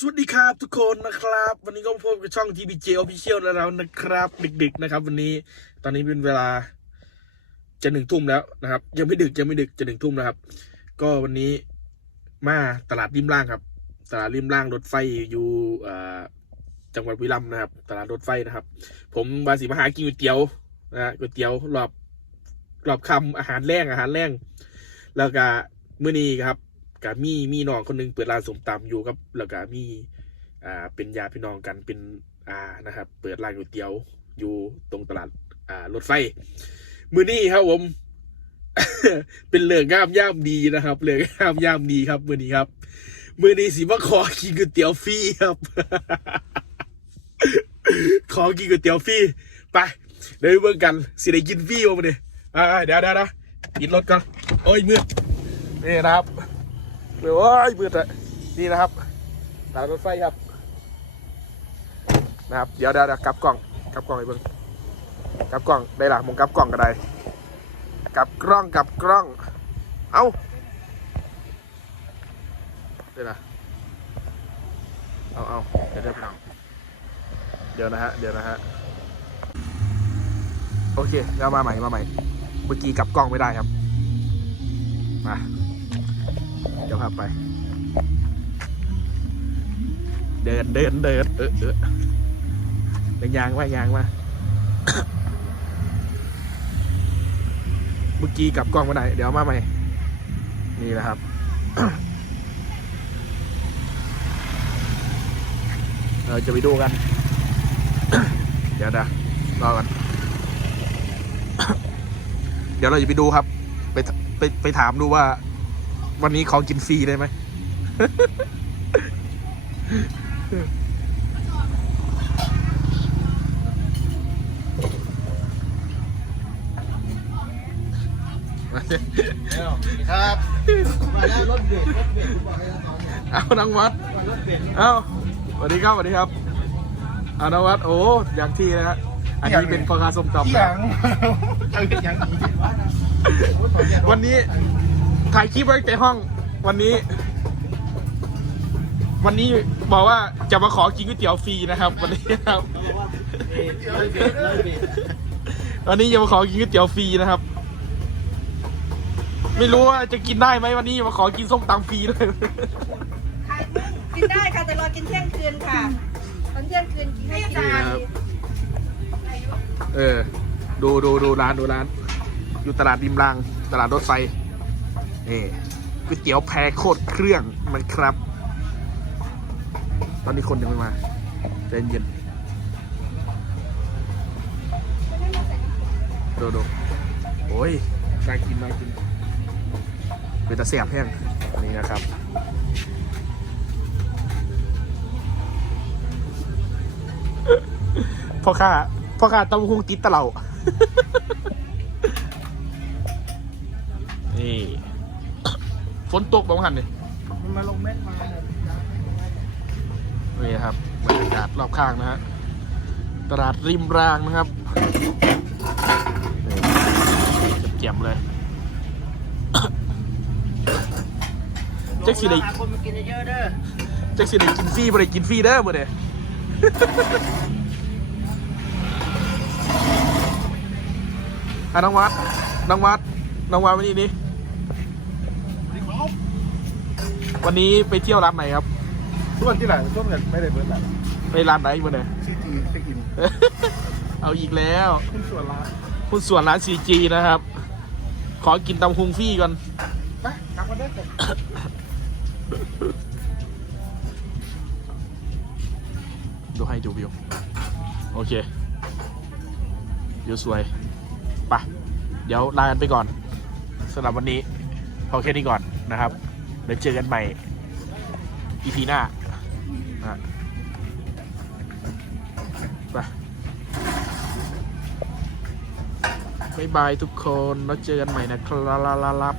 สวัสดีครับทุกคนนะครับ วันนี้ก็มาพบกับช่อง TBJ Official แล้วนะครับดึกๆนะครับ วันนี้ตอนนี้เป็นเวลาจะหนึ่งทุ่มแล้วนะครับ ยังไม่ดึกยังไม่ดึกจะหนึ่งทุ่มนะครับ ก็วันนี้มาตลาดริมล่างครับ ตลาดริมล่างรถไฟอยู่จังหวัดบุรีรัมนะครับ ตลาดรถไฟนะครับ ผมบาสีมาหากินก๋วยเตี๋ยวนะก๋วยเตี๋ยวรอบรอบคำอาหารแรงอาหารแรงแล้วก็มื้อนี้ครับ กับมีมีน้องคนหนึงเปิดร้านสมตำอยู่ครับแล้วก็มีอ่าเป็นญาติพี่น้องกันเป็นอ่านะครับ เปิดร้านก๋วยเตี๋ยวอยู่ตรงตลาดอ่ารถไฟมือนี้ครับผม เป็นเรื่องงามย่ามดีนะครับเรื่องงามย่ามดีครับมือนี้ครับมือนี้สิมาขอกินก๋วยเตี๋ยวฟรีครับ ขอกินก๋วยเตี๋ยวฟรีไปเดี๋ยวเบิ่งกันสิได้กินฟรีบ่มื้อนี้อ่าเดี๋ยวเดี๋ยวนะปิดรถก่อนโอ้ยมืดนี่นะครับ โอ้ยมืดอะนี่นะครับตาดรถไฟครับ นะครับเดี๋ยวเดี๋ยวเดี๋ยวกลับกล่องกลับกล่องไปเบิ่งกลับกล่องได้ละมงกลับกล่องก็ได้กลับกล้องกลับกล้อง เอ้าเดี๋ยนะเอาเอาเดี๋ยวเดี๋ยวพี่น้องเดี๋ยวนะฮะเดี๋ยวนะฮะโอเคแล้วมาใหม่มาใหม่ เมื่อกี้กลับกล้องไม่ได้ครับ มา เดี๋ยวพาไป เดินเดินเดินเออเออเดินยางมายางมาเมื่อกี้กลับกล้องม่ได้เดี๋ยวมาใหม่ นี่นะครับเราจะไปดูกัน เดี๋ยวนะรอกัน เดี๋ยวเราจะไปดูครับ ไปไปไปถามดูว่า วันนี้ของกินฟรีได้ไหม ครับมาแล้วรถเบรกรถเบรกบอกให้น้องเนี่ยเอาน้องวัด รถเบรกเอาสวัสดีครับสวัสดีครับเอาน้องวัด โอ้ อย่างที่นะฮะ อันนี้เป็นพ่อค้าส้มตำที่นะยังจะเป็นยังอีก วันนี้ ถ่ายคลิปไว้แต่ห้องวันนี้ วันนี้บอกว่าจะมาขอกินก๋วยเตี๋ยวฟรีนะครับ วันนี้ครับ วันนี้จะมาขอกินก๋วยเตี๋ยวฟรีนะครับ ไม่รู้ว่าจะกินได้ไหมวันนี้มาขอกินส้มตำฟรีเลยกินได้ค่ะแต่รอกินเที่ยงคืนค่ะตอนเที่ยงคืนกินให้กินนี่ครับเออ ดูดูดูร้านดูร้าน อยู่ตลาดริมราง ตลาดรถไฟ นี่ก๋วยเตี๋ยวแพรโคตรเครื่องมันครับ ตอนนี้คนยังไม่มาใจเย็นดูดูโอ้ยน่ากินน่ากินเป็นตะเสียบแห้งนี่นะครับพ่อข้าพ่อข้าต้องหุงติดตะเหล่า ฝนตกบ้างหันเลยมันมาลงเม็ดมาเนี่ยนี่ครับบรรยากาศรอบข้างนะฮะตลาดริมรางนะครับนี่เจ็บๆเลยแจ็คสีได้หาคนมากินเยอะๆเด้อแจ็คสีได้กินฟรีบ่ได้กินฟรีเด้อบ่เด้อะน้องวัดน้องวัดน้องวัดวันนี้นี่ วันนี้ไปเที่ยวร้านไหนครับ ส่วนที่ไหนส่วนกันไม่ได้เบิร์ดหรอกไปร้านไหนบ่เด้ซีจีเช็คอินเอาอีกแล้ว ขึ้นส่วนร้านคุณส่วนร้าน 4G นะครับ ขอกินตำฮุงฟรี่ก่อน ไปกลับมาได้แต่ดูให้ดูวิว โอเควิวสวยไปะเดี๋ยวลากันไปก่อนสำหรับวันนี้พอแค่นี้ก่อนนะครับเดี๋ยวเจอกันใหม่ EP หน้าไปบายบายทุกคน แล้วเจอกันใหม่นะครับ